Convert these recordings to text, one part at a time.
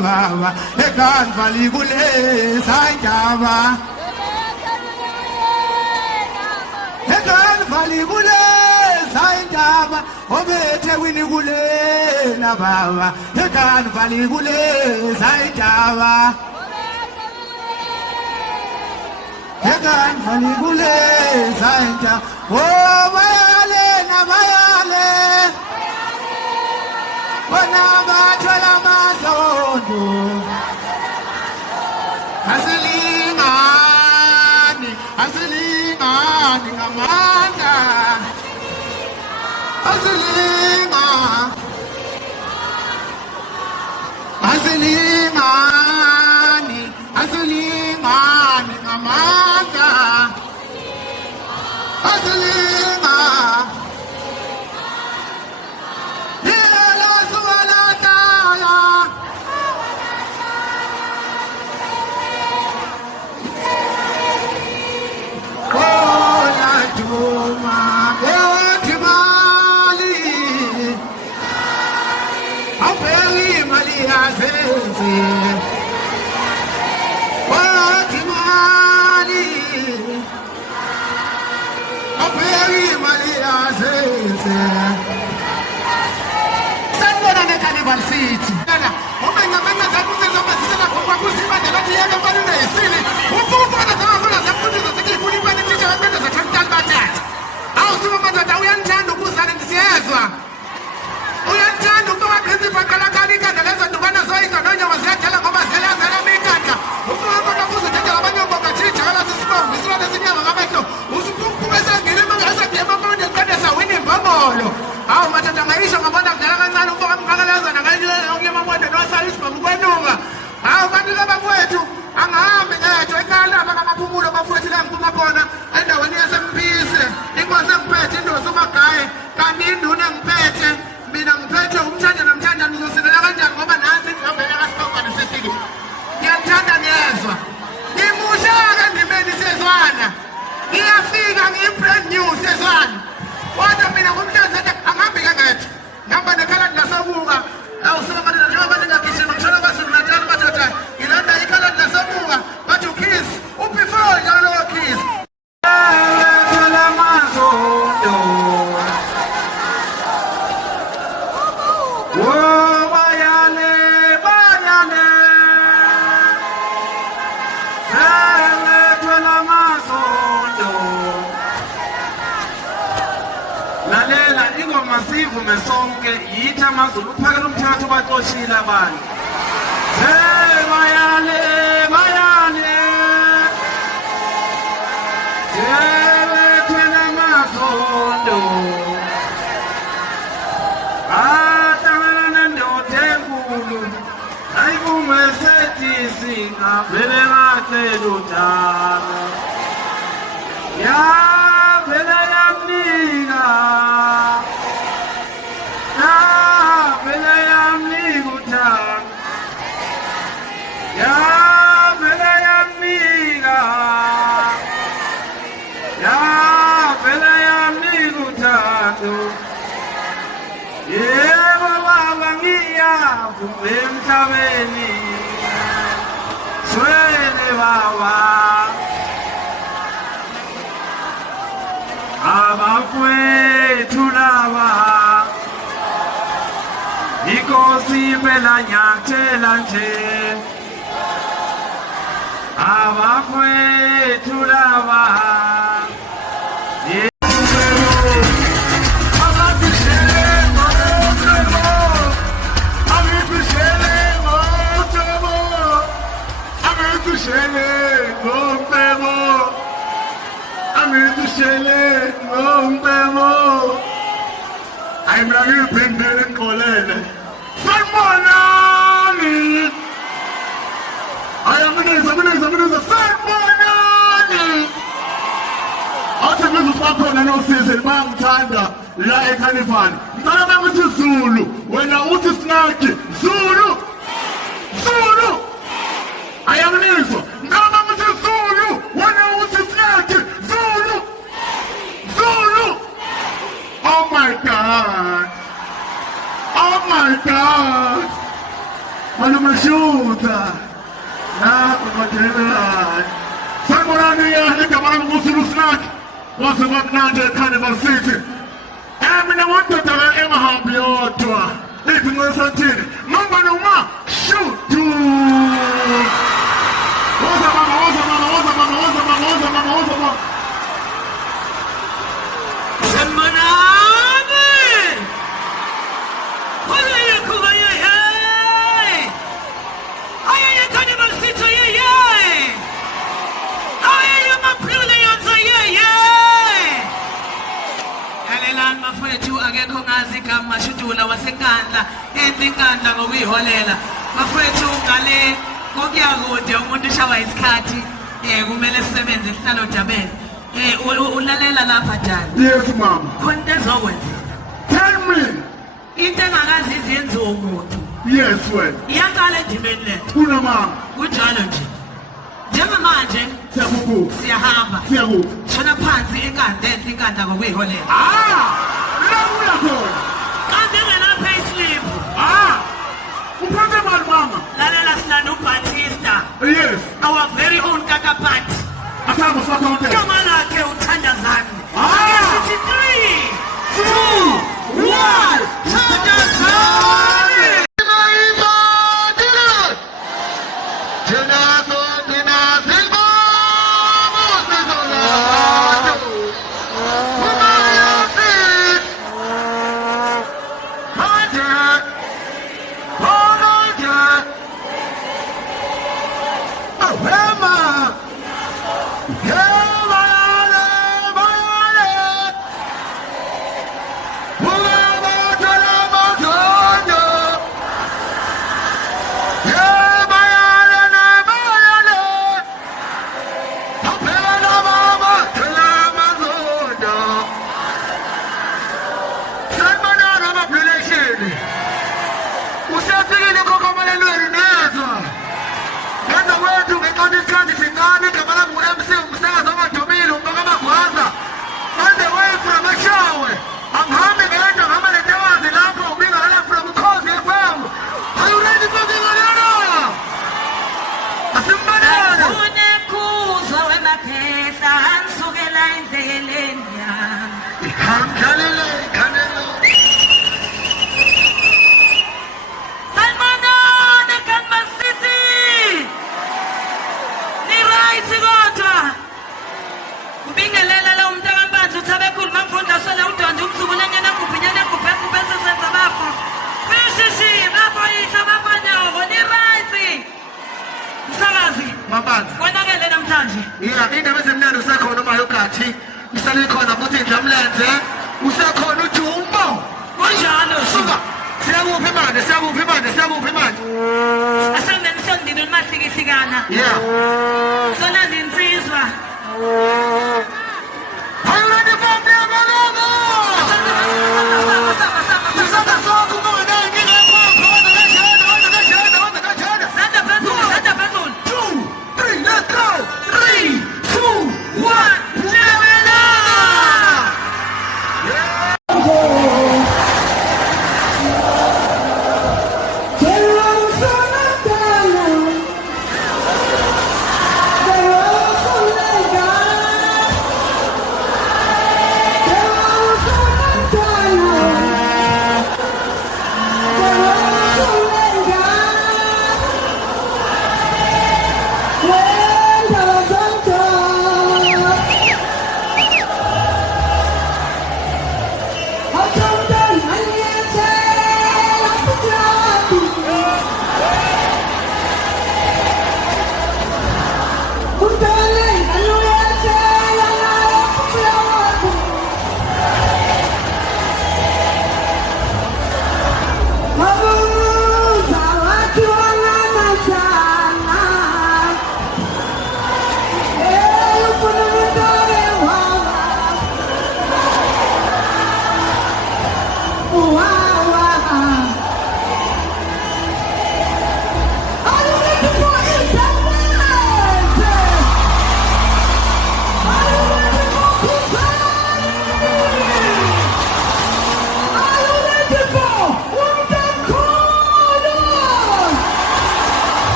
Baba, ekan vali gule sanjaba. ekanvali kule sayindaba obethe wini kule nababa ekanvali kule sayindaba ekanvali kule sayindaba oh bayale nabayale bona bathola masondo asilingani ngamandla asilingani ngamandla yela suwalataya sanibona neCarnival City uma ngamenza zakuzizwa masisela kwa kuzibanda bathi yeke mfana unayisini ufufuka zamafuna zamfundisa sikifuna imali thisha babenza zakhantala bathatha awusiba madoda uyanithanda ukuzana ndisiyezwa uyanithanda ukuba principal kalakali ikanda lezo ndukana zoyika nonyoma ziyadala ngoba ziyazala mikanda ufufuka bakuzithetha abanye ngoba thisha kala sisibomvu isilwane sinyama ngamehlo usuphumesa ngene mangasa kuyema manje qedesa wini imbongolo awu madoda ngayisho ngabona kudala kancane ufufuka mqhakalazana ngayile ngiyema mwende nosali sibomvu kwenunga awu bantu labafowethu angahambe ngethu ekhala abamaphumulo bafowethu la ngiphuma khona endaweni yasemphise inkosi engiphethe indosi umagaye kanti induna ngiphethe mina ngiphethe umthanda namthanda ngizosinela kanjani ngoba nansi ngihambela kaSibongwane sefiki ngiyathanda ngiyezwa ngimushaka ndimeni sezwana ngiyafika ngiyi-brand new sezwana kodwa mina ngumhlanzatha angihambi kangethu ngihamba nekhala lasobuka awusuka manje njengoba ningagijima ngishona kwaZulu Natal madoda ngilanda ikhala lasobuka bathi uKiss ubefore njalo lowo Kiss Sivume sonke yithi amaZulu uphakela umthathu baxoshile abantu bayale thwena amasondo ahlangana nendoda enkulu ayibume sethi singavele ngacela udala yavele yamnika yebo baba ngiyavume emhlabeni swele baba abafowethu laba inkosi phela nyathela nje abafowethu laba I'm not going to bring them in Colin. Salmonani! I am going to Salmonani! Asa mizufakona no season mangithanda la eCarnival. Ngicela mangithi Zulu, wena uthi Snaki, Zulu! Zulu! Ayangizwa. Ngicela mangithi Zulu, wena uthi Snaki, Zulu! Zulu! Oh my God! Oh my God! Wanamashuta! Na kumakelea. Salmonani ya hika mara mgusulu Snaki. wasekwamnandi eCarnival City. Mina wandoda emahambi yodwa lithi ngisathini mama noma shoot woza mama Semanane Oya yakuba ye Aya Carnival City ye Aya maphule yonke ye Halelan mafethu akekho ngazi igama shudula wasenkandla enkandla ngokuyiholela mafethu ngale kokuyakude umuntu ushawa isikhathi kumele sisebenze sihlalo jabele ulalela lapha njani yes mama khona ezokwenza tell me into engakazi izenziwe umuntu yes wena iyaqala endimeni lethu kuna mama kunjalo nje njengamanje siyahamba shona phansi enkandla ngokuyiholela la uyakhona kanti engelapha islip uphathe mali mama lalela sinana uBatista yes our very own Kaka Pat asaba sakho igama lakhe uthandazani sithi 3 2 1 thandazani Konakele namhlanje. Yeah, indaba ezimnandi usekhona uMayokathi. Isale khona futhi Ndlamlenze. Usekhona uJumbo. Kunjalo suka. Siyakuphi manje? Asembeni sondini uMahlikihlikana. Yeah. Sona ndinsizwa. Are you ready for me, Malongo? Sanda phezulu. 2, 3, let's go. 3 2 1 level up. Hello,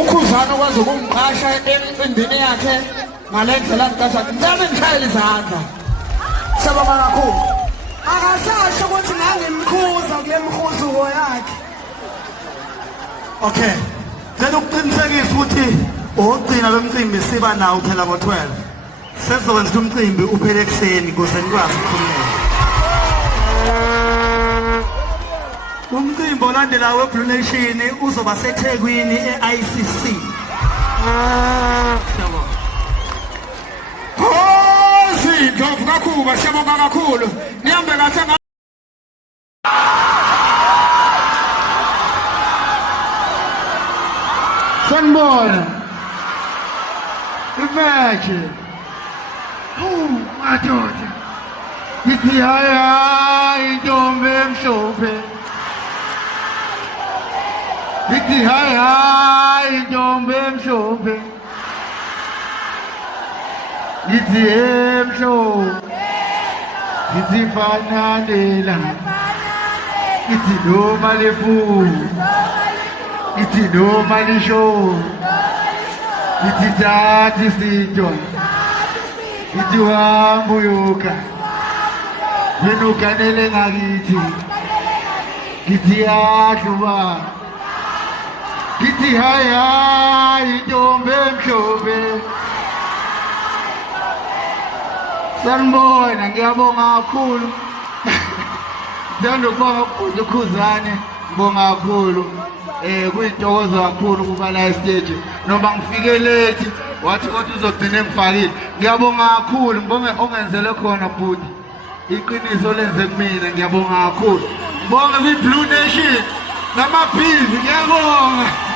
ukhuzana okwazi ukumqasha emcimbini yakhe ngale ndlela aqasha ngizame ngishayele izandla sababa kakhulu Akasasho ukuthi ngangimkhuza kule mkhuzuko yakhe. Okay. Ngicela ukuqinisekisa ukuthi ogcina lomcimbi siba nawo phela ngo-12. Sezokwenza umcimbi uphele ekuseni ukuze nikwazi ukukhululeka. Umcimbi olandelayo weBlue Nation uzoba seThekwini e-ICC. Siyabonga. Ndlovu kakhulu siyabonga kakhulu nihambe kahle sanibona imeje madoda ngithi hayi intombi emhlophe ngithi hayi intombi emhlophe ngithi emhlophe ngithi fananela ngithi noma lephula ngithi noma lisho ngithi thatha isinto ngithi uhamba uyoka yena uganele ngakithi ngithi yahluba ngithi hayi intombi emhlophe. Sanibona ngiyabonga kakhulu. Ngithanda ukubonga ubhuti uKhuzane, ngibonga kakhulu. Kuyintokozo kakhulu ukuba la estage. Noma ngifike late wathi kodwa uzogcina engifakile. Ngiyabonga kakhulu, ngibonge ongenzele khona bhuti. Iqiniso lenze kumina, ngiyabonga kakhulu. Ngibonga kwiBlue Nation namabhizi, ngiyabonga.